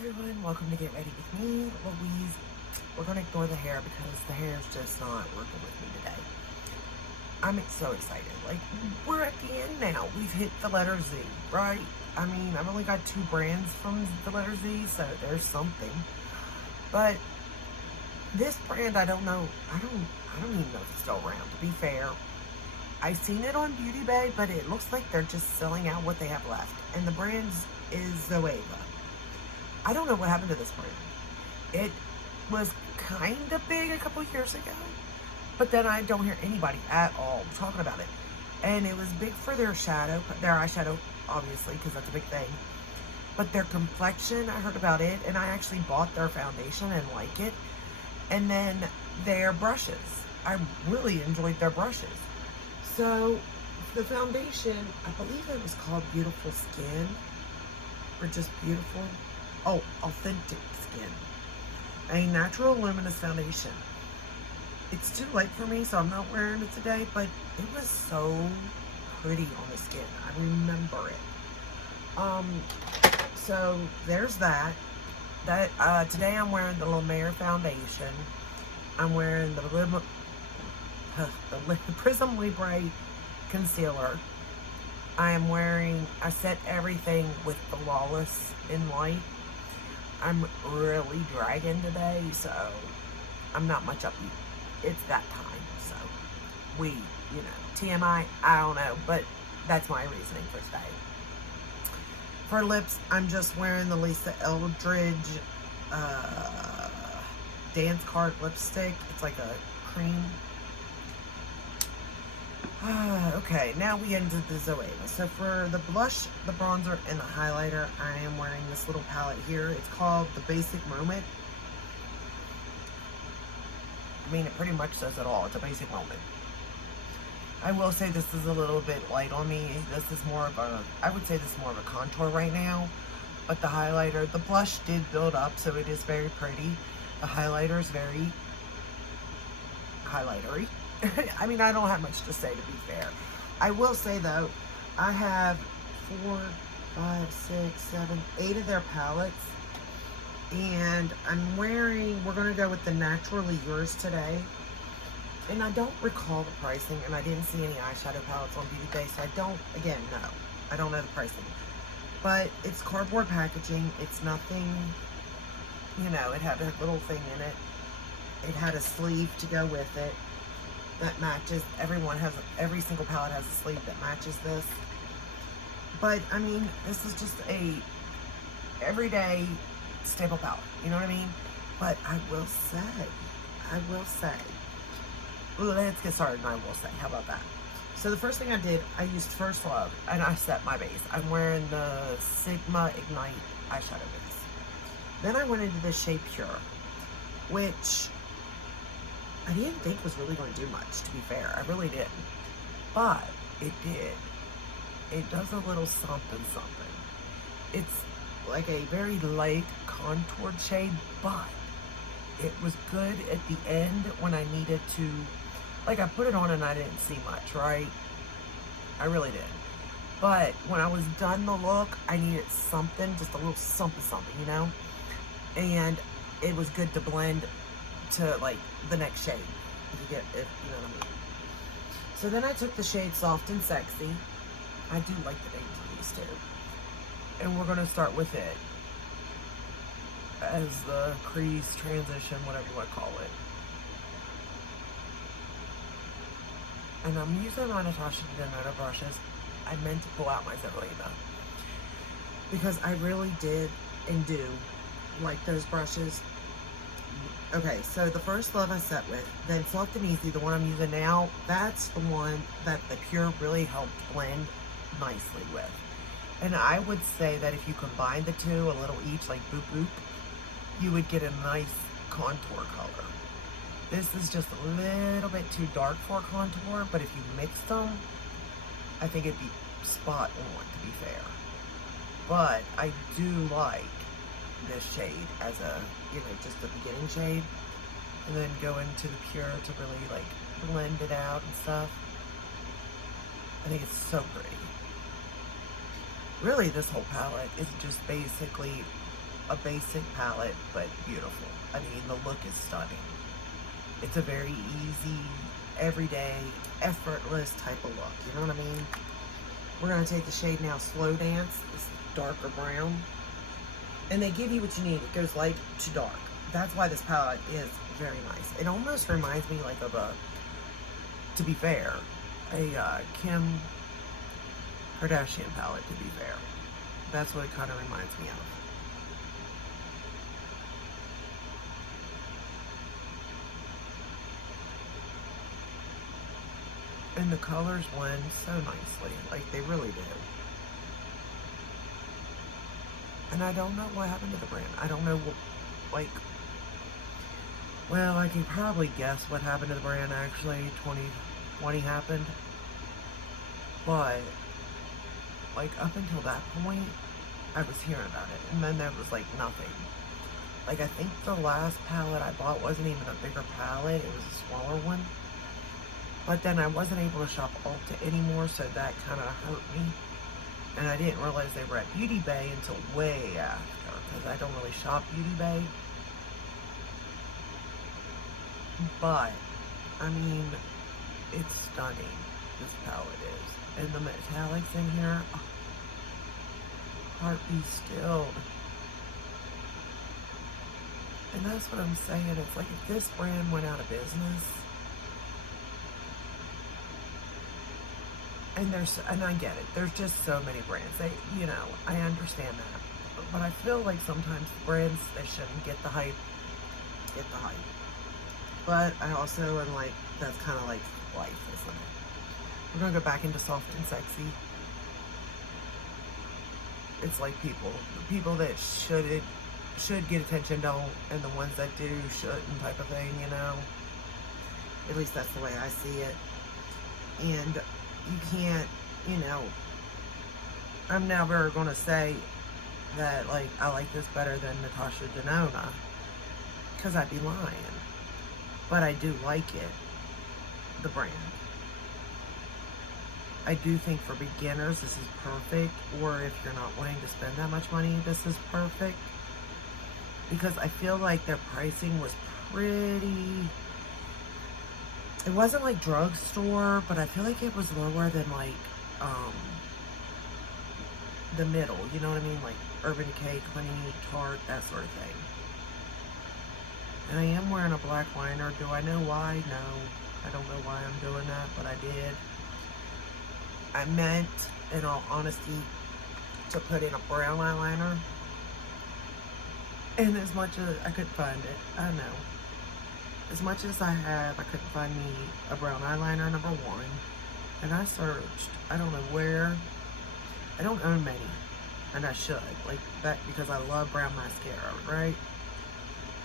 everyone, welcome to Get Ready with me, Louise. We're going to ignore the hair because the hair is just not working with me today. I'm so excited. Like, we're at the end now. We've hit the letter Z, right? I mean, I've only got 2 brands from the letter Z, so there's something. But this brand, I don't know. I don't even know if it's still around, to be fair. I've seen it on Beauty Bay, but it looks like they're just selling out what they have left. And the brand is Zoeva. I don't know what happened to this brand. It was kind of big a couple years ago, but then I don't hear anybody at all talking about it. And it was big for their eyeshadow, obviously, because that's a big thing. But their complexion, I heard about it, and I actually bought their foundation and like it. And then their brushes. I really enjoyed their brushes. So the foundation, I believe it was called Beautiful Skin, or just Beautiful. Oh, Authentic Skin. A natural luminous foundation. It's too late for me, so I'm not wearing it today, but it was so pretty on the skin. I remember it. So there's that. Today I'm wearing the La Mer foundation. I'm wearing the Prism Libre concealer. I set everything with the Flawless in Light. I'm really dragging today, so I'm not much up. It's that time, so TMI, I don't know, but that's my reasoning for today. For lips, I'm just wearing the Lisa Eldridge Dance Card lipstick. It's like a cream. Okay, now we get into the Zoeva. So for the blush, the bronzer, and the highlighter, I am wearing this little palette here. It's called the Basic Moment. I mean, it pretty much says it all. It's a basic moment. I will say this is a little bit light on me. This is more of a, I would say this is more of a contour right now. But the highlighter, the blush did build up, so it is very pretty. The highlighter is very highlightery. I mean, I don't have much to say, to be fair. I will say, though, I have 4, 5, 6, 7, 8 of their palettes. And we're going to go with the Naturally Yours today. And I don't recall the pricing, and I didn't see any eyeshadow palettes on Beauty Bay, so I don't know the pricing. But it's cardboard packaging. It's nothing, it had a little thing in it. It had a sleeve to go with it that matches. Every single palette has a sleeve that matches this. But, I mean, this is just a everyday staple palette, you know what I mean? But I will say, let's get started, and I will say, how about that? So the first thing I did, I used First Love, and I set my base. I'm wearing the Sigma Ignite eyeshadow base. Then I went into the shade Pure, which I didn't think was really going to do much, to be fair. I really didn't. But it did. It does a little something. It's like a very light contoured shade, but it was good at the end when I needed to, like, I put it on and I didn't see much, right? I really did. But when I was done the look, I needed something, just a little something, and it was good to blend to, like, the next shade, if you know what I mean. So then I took the shade Soft and Sexy. I do like the names of these too. And we're going to start with it as the crease transition, whatever you want to call it. And I'm using my Natasha Denona brushes. I meant to pull out my Zoeva, because I really did and do like those brushes. Okay, so the First Love I set with, then Soft and Easy, the one I'm using now, that's the one that the Pure really helped blend nicely with. And I would say that if you combine the two, a little each, like boop boop, you would get a nice contour color. This is just a little bit too dark for a contour, but if you mix them, I think it'd be spot on, to be fair. But I do like this shade as a, just a beginning shade, and then go into the Pure to really, like, blend it out and stuff. I think it's so pretty. Really, this whole palette is just basically a basic palette, but beautiful. I mean, the look is stunning. It's a very easy, everyday, effortless type of look. You know what I mean? We're going to take the shade now Slow Dance. It's darker brown. And they give you what you need. It goes light to dark. That's why this palette is very nice. It almost reminds me like of a, to be fair, a Kim Kardashian palette, to be fair. That's what it kind of reminds me of. And the colors blend so nicely. Like, they really do. And I don't know what happened to the brand. I don't know what, like, well, I can probably guess what happened to the brand actually. 2020 happened. But, like, up until that point, I was hearing about it. And then there was, like, nothing. Like, I think the last palette I bought wasn't even a bigger palette. It was a smaller one. But then I wasn't able to shop Ulta anymore, so that kind of hurt me. And I didn't realize they were at Beauty Bay until way after, because I don't really shop Beauty Bay. But, I mean, it's stunning, this palette is. And the metallics in here, oh, heart be stilled. And that's what I'm saying. It's like if this brand went out of business, and I get it, there's just so many brands. They, you know, I understand that. But I feel like sometimes brands, they shouldn't get the hype. But I also am like, that's kind of like life, isn't it? We're going to go back into soft and sexy. It's like people. The people that should get attention don't, and the ones that do shouldn't, type of thing, you know? At least that's the way I see it. And you can't, you know, I'm never going to say that, like, I like this better than Natasha Denona, because I'd be lying. But I do like it, the brand. I do think for beginners this is perfect, or if you're not wanting to spend that much money, this is perfect. Because I feel like their pricing was pretty, it wasn't like drugstore, but I feel like it was lower than like the middle, you know what I mean? Like Urban Decay, Clinique, Tarte, that sort of thing. And I am wearing a black liner. Do I know why? No. I don't know why I'm doing that, but I did. I meant, in all honesty, to put in a brown eyeliner. And as much as I couldn't find it, I know. As much as I have, I couldn't find me a brown eyeliner, number one. And I searched, I don't know where. I don't own many. And I should. Like that, because I love brown mascara, right?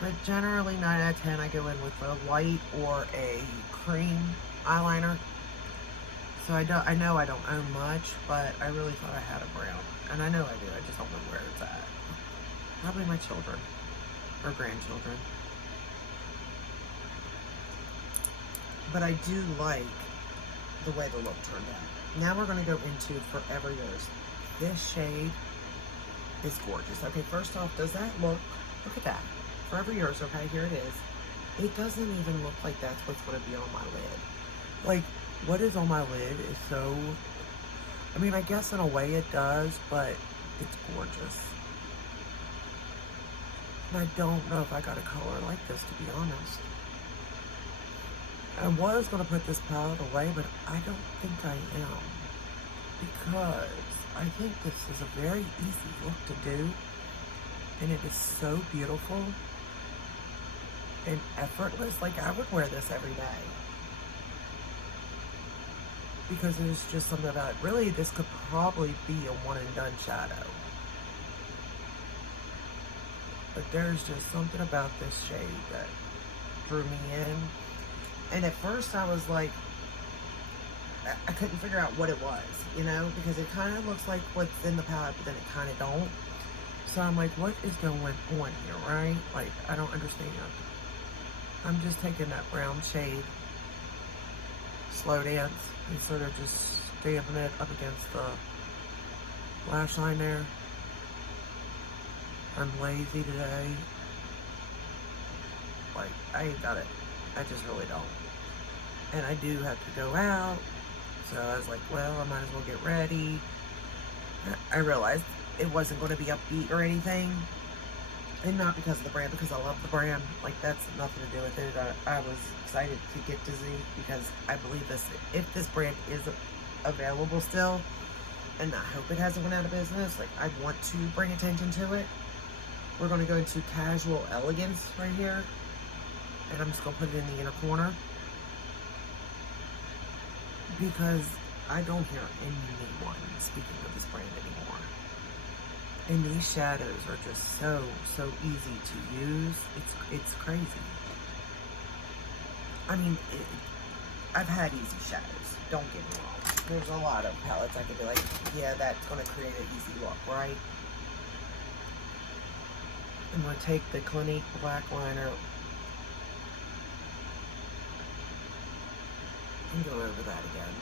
But generally, 9 out of 10, I go in with a white or a cream eyeliner. So I know I don't own much, but I really thought I had a brown. And I know I do, I just don't know where it's at. Probably my children. Or grandchildren. But I do like the way the look turned out. Now we're going to go into Forever Yours. This shade is gorgeous. Okay, first off, does that look at that. Forever Yours, okay, here it is. It doesn't even look like that's what's going to be on my lid. Like, what is on my lid is so, I mean, I guess in a way it does, but it's gorgeous. And I don't know if I got a color like this, to be honest. I was going to put this palette away, but I don't think I am. Because I think this is a very easy look to do. And it is so beautiful and effortless. Like, I would wear this every day. Because there's just something about it. Really, this could probably be a one and done shadow. But there's just something about this shade that drew me in. And at first I was like, I couldn't figure out what it was, you know, because it kind of looks like what's in the palette, but then it kind of don't. So I'm like, what is going on here, right? Like, I don't understand. I'm just taking that brown shade, Slow Dance, and sort of just stamping it up against the lash line there. I'm lazy today. Like, I ain't got it. I just really don't. And I do have to go out. So I was like, well, I might as well get ready. I realized it wasn't going to be upbeat or anything. And not because of the brand, because I love the brand. Like, that's nothing to do with it. I was excited to get to Z because I believe this, if this brand is available still, and I hope it hasn't went out of business, like, I want to bring attention to it. We're going to go into casual elegance right here. And I'm just going to put it in the inner corner. Because I don't hear anyone speaking of this brand anymore. And these shadows are just so easy to use. It's crazy. I mean, I've had easy shadows. Don't get me wrong. There's a lot of palettes I could be like, yeah, that's going to create an easy look, right? I'm going to take the Clinique black liner and go over that again.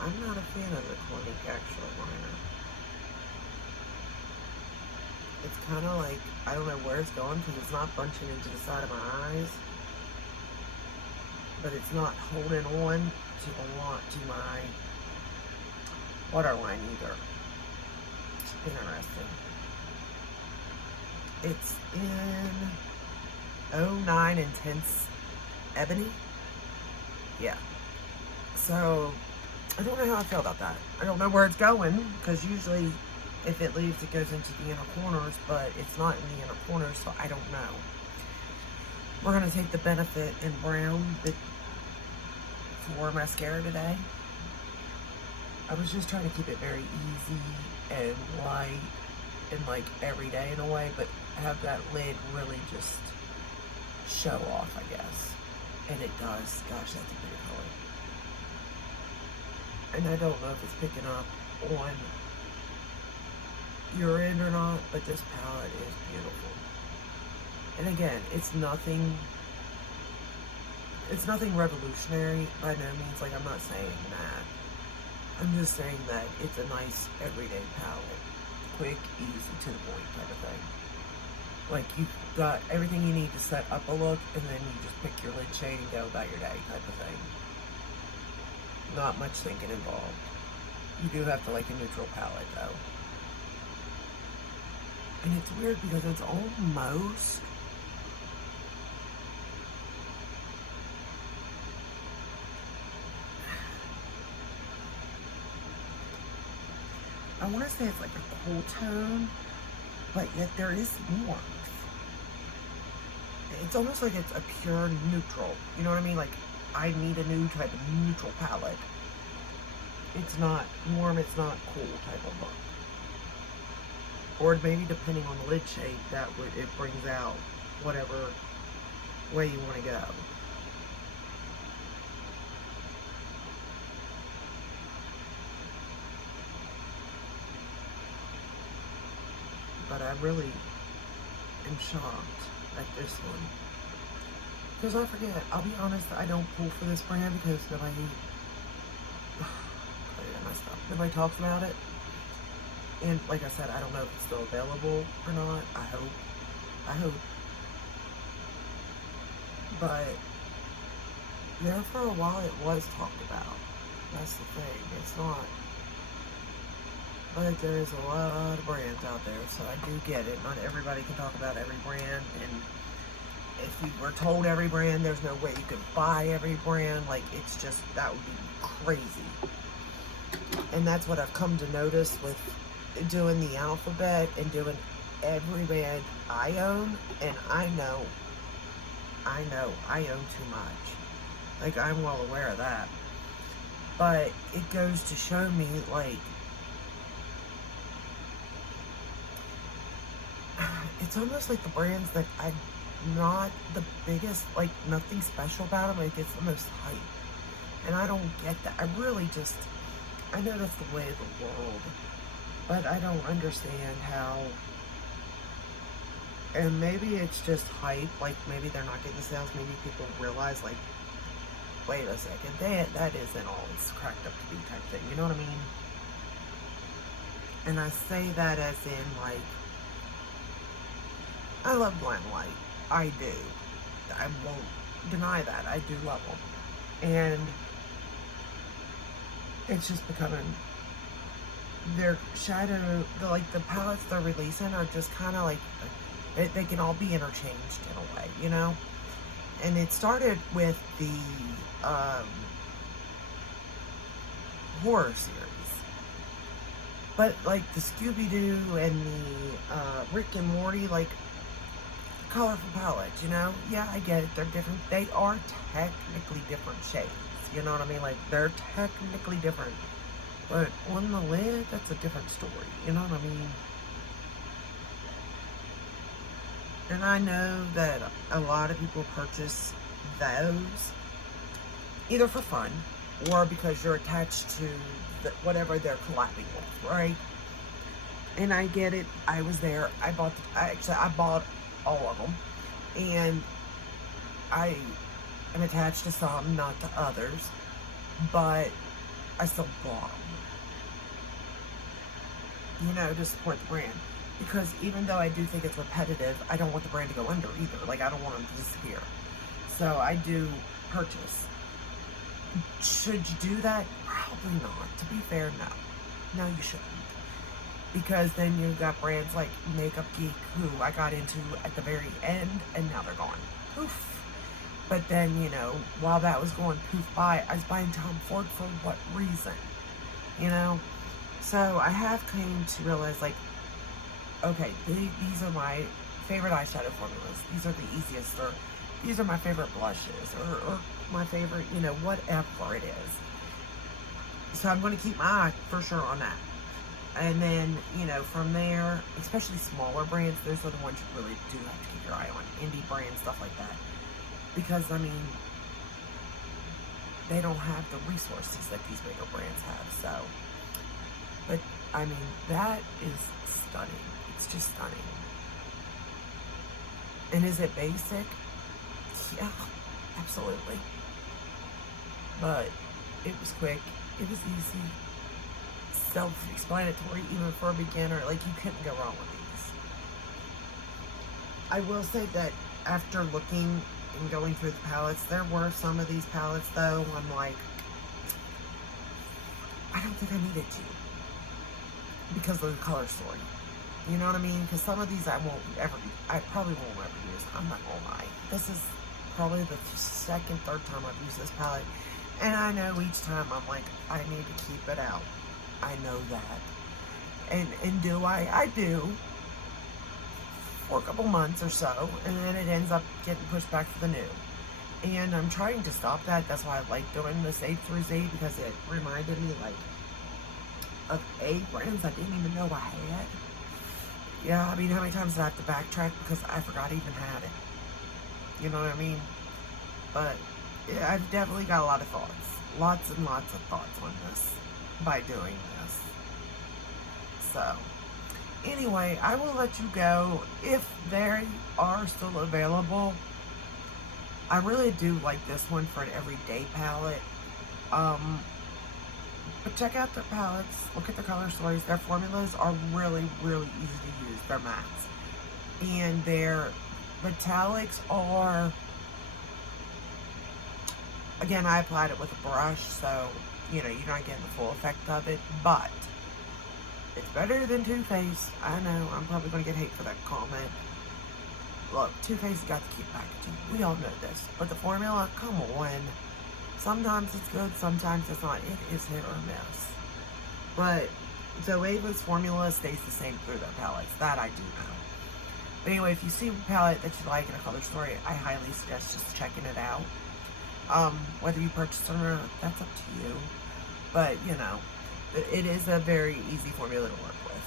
I'm not a fan of the Clinique actual liner. It's kind of like, I don't know where it's going because it's not bunching into the side of my eyes. But it's not holding on to my waterline either. Interesting. It's in 09 Intense Ebony. Yeah. So, I don't know how I feel about that. I don't know where it's going, because usually if it leaves, it goes into the inner corners, but it's not in the inner corners, so I don't know. We're going to take the Benefit in brown for mascara today. I was just trying to keep it very easy and light and like everyday in a way, but have that lid really just show off, I guess. And it does. Gosh, that's a pretty color. And I don't know if it's picking up on your end or not, but this palette is beautiful. And again, it's nothing revolutionary by no means. Like, I'm not saying that. I'm just saying that it's a nice everyday palette. Quick, easy, to the point type of thing. Like, you've got everything you need to set up a look, and then you just pick your lid shade and go about your day type of thing. Not much thinking involved. You do have to like a neutral palette though. And it's weird because it's almost I want to say it's like a cool tone, but yet there is warmth. It's almost like it's a pure neutral. You know what I mean? Like, I need a new type of neutral palette. It's not warm, it's not cool type of look. Or maybe depending on the lid shape, it brings out whatever way you want to go. But I really am shocked at this one. Because I forget, I'll be honest, I don't pull for this brand because nobody talks about it. And like I said, I don't know if it's still available or not. I hope. But there for a while it was talked about. That's the thing. It's not. But there is a lot of brands out there, so I do get it. Not everybody can talk about every brand, and if you were told every brand, there's no way you could buy every brand. Like, it's just, that would be crazy. And that's what I've come to notice with doing the alphabet and doing every brand I own. And I know I own too much. Like, I'm well aware of that. But it goes to show me, like, it's almost like the brands that I'm not the biggest, like, nothing special about them, like, it's the most hype. And I don't get that. I really just, I know that's the way of the world, but I don't understand how, and maybe it's just hype, like, maybe they're not getting the sales, maybe people realize, like, wait a second, that isn't all it's cracked up to be type thing, you know what I mean? And I say that as in, like, I love blend light. I do. I won't deny that. I do love them. And it's just becoming, their shadow, like the palettes they're releasing are just kind of like, they can all be interchanged in a way, you know? And it started with the horror series. But like the Scooby-Doo and the Rick and Morty, like colorful palettes, you know? Yeah, I get it. They're different. They are technically different shades. You know what I mean? Like, they're technically different. But on the lid, that's a different story. You know what I mean? And I know that a lot of people purchase those either for fun or because you're attached to whatever they're collabing with, right? And I get it. I was there. I bought all of them. And I am attached to some, not to others. But I still bought them. You know, to support the brand. Because even though I do think it's repetitive, I don't want the brand to go under either. Like, I don't want them to disappear. So I do purchase. Should you do that? Probably not. To be fair, no. No, you shouldn't. Because then you've got brands like Makeup Geek, who I got into at the very end, and now they're gone. Poof. But then, you know, while that was going poof by, I was buying Tom Ford for what reason? You know? So I have come to realize, like, okay, these are my favorite eyeshadow formulas. These are the easiest, or these are my favorite blushes, or my favorite, you know, whatever it is. So I'm going to keep my eye for sure on that. And then, you know, from there, especially smaller brands, those are the ones you really do have to keep your eye on. Indie brands, stuff like that. Because, I mean, they don't have the resources that these bigger brands have, so. But, I mean, that is stunning. It's just stunning. And is it basic? Yeah, absolutely. But it was quick. It was easy. Self-explanatory, even for a beginner. Like, you couldn't go wrong with these. I will say that after looking and going through the palettes, there were some of these palettes, though, I'm like, I don't think I needed to. Because of the color story. You know what I mean? Because some of these I probably won't ever use. I'm not gonna lie. This is probably the second, third time I've used this palette. And I know each time I'm like, I need to keep it out. I know that. And do I? I do. For a couple months or so. And then it ends up getting pushed back to the new. And I'm trying to stop that. That's why I like doing this A through Z. Because it reminded me, like, of A brands I didn't even know I had. Yeah, I mean, how many times did I have to backtrack because I forgot I even had it? You know what I mean? But yeah, I've definitely got a lot of thoughts. Lots and lots of thoughts on this by doing this. So, anyway, I will let you go. If they are still available, I really do like this one for an everyday palette. But check out their palettes. Look at the color stories. Their formulas are really, really easy to use. They're mattes. And their metallics are, again, I applied it with a brush, so, you know, you're not getting the full effect of it. But it's better than Too Faced. I know, I'm probably going to get hate for that comment. Look, Too Faced got to keep packaging. We all know this. But the formula, come on. Sometimes it's good, sometimes it's not. It is hit or miss. But Zoeva's formula stays the same through their palettes. That I do know. But anyway, if you see a palette that you like in a color story, I highly suggest just checking it out. Whether you purchase it or not, that's up to you. But, you know, it is a very easy formula to work with.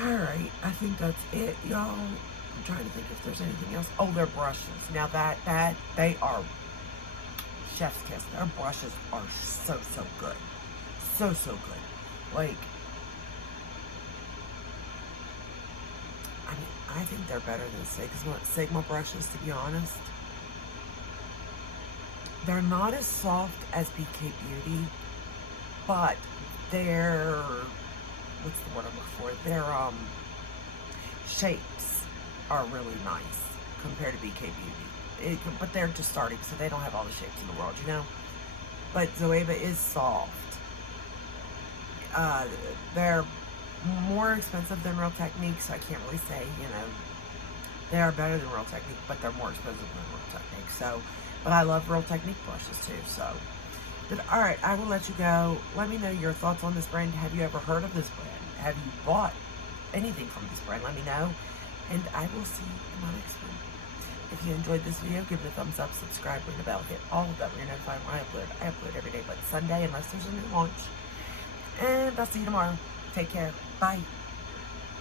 Alright, I think that's it, y'all. I'm trying to think if there's anything else. Oh, their brushes. Now they are chef's kiss. Their brushes are so good. So good. Like, I mean, I think they're better than Sigma brushes, to be honest. They're not as soft as BK Beauty, but they're, what's the word I'm looking for? They're, shapes are really nice compared to BK Beauty. But they're just starting, so they don't have all the shapes in the world, you know? But Zoeva is soft. They're more expensive than Real Technique, so I can't really say, you know, they are better than Real Technique, but they're more expensive than Real Technique. So, but I love Real Technique brushes too, so. But alright, I will let you go. Let me know your thoughts on this brand. Have you ever heard of this brand? Have you bought anything from this brand? Let me know. And I will see you in my next one. If you enjoyed this video, give it a thumbs up, subscribe, ring the bell, hit all of that when you're notified when I upload. I upload every day but Sunday unless there's a new launch. And I'll see you tomorrow. Take care. Bye.